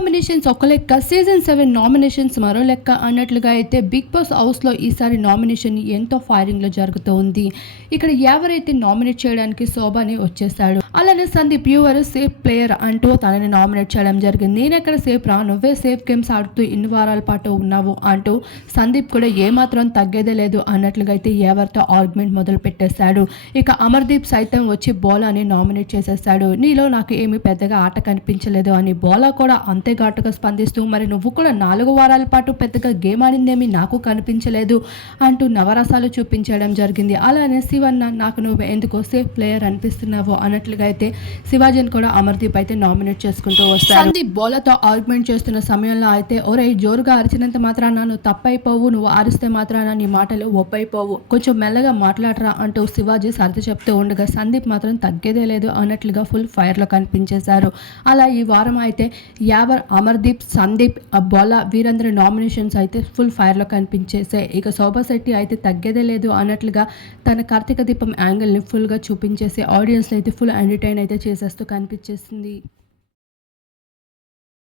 Nominations ఒక లెక్క season seven nominations మరో లెక్క అన్నట్లుగా అయితే బిగ్ బాస్ హౌస్లో ఈసారి నామినేషన్ ఎంతో ఫైరింగ్లో జరుగుతూ ఉంది ఇక్కడ ఎవరైతే నామినేట్ చేయడానికి శోభాని వచ్చేసాడు అలానే సందీప్ యువర్ సేఫ్ ప్లేయర్ అంటూ తనని నామినేట్ చేయడం జరిగింది. నేను ఎక్కడ సేఫ్ రా? నువ్వే సేఫ్ గేమ్స్ ఆడుతూ ఇన్ని వారాల పాటు ఉన్నావు అంటూ సందీప్ కూడా ఏమాత్రం తగ్గేదే లేదు అన్నట్లుగా అయితే ఎవరితో ఆర్గ్యుమెంట్ మొదలు పెట్టేశాడు ఇక అమర్దీప్ సైతం వచ్చి బోలాని నామినేట్ చేసేసాడు నీలో నాకు ఏమీ పెద్దగా ఆట కనిపించలేదు అని బోలా కూడా అంతే ఘాటుగా స్పందిస్తూ మరి నువ్వు కూడా నాలుగు వారాల పాటు పెద్దగా గేమ్ ఆడిందేమీ నాకు కనిపించలేదు అంటూ నవరసాలు చూపించడం జరిగింది. అలానే శివన్న నాకు నువ్వు ఎందుకో సేఫ్ ప్లేయర్ అనిపిస్తున్నావు అన్నట్లుగా అయితే శివాజీని కూడా అమర్దీప్ అయితే నామినేట్ చేసుకుంటూ వస్తాడు సందీప్ బోలతో ఆర్గ్యుమెంట్ చేస్తున్న సమయంలో అయితే ఒరే జోరుగా అరిచినంత మాత్రాన నువ్వు తప్పైపోవు నువ్వు అరిస్తే మాత్రాన నీ మాటలు ఒప్పైపోవు. కొంచెం మెల్లగా మాట్లాడరా అంటూ శివాజీ సర్ది చెప్తూ ఉండగా సందీప్ మాత్రం తగ్గేదే లేదు అన్నట్లుగా ఫుల్ ఫైర్లో కనిపించేశారు. అలా ఈ వారం అయితే యావర్ అమర్దీప్ సందీప్ బోలా వీరందరి నామినేషన్స్ అయితే ఫుల్ ఫైర్లో కనిపించేసాయి ఇక శోభా శెట్టి అయితే తగ్గేదే లేదు అన్నట్లుగా తన కార్తీక దీపం యాంగిల్ని ఫుల్గా చూపించేసి ఆడియన్స్ అయితే ఫుల్ ఎంటర్టైన్ అయితే చేసేస్తూ కనిపించేసింది.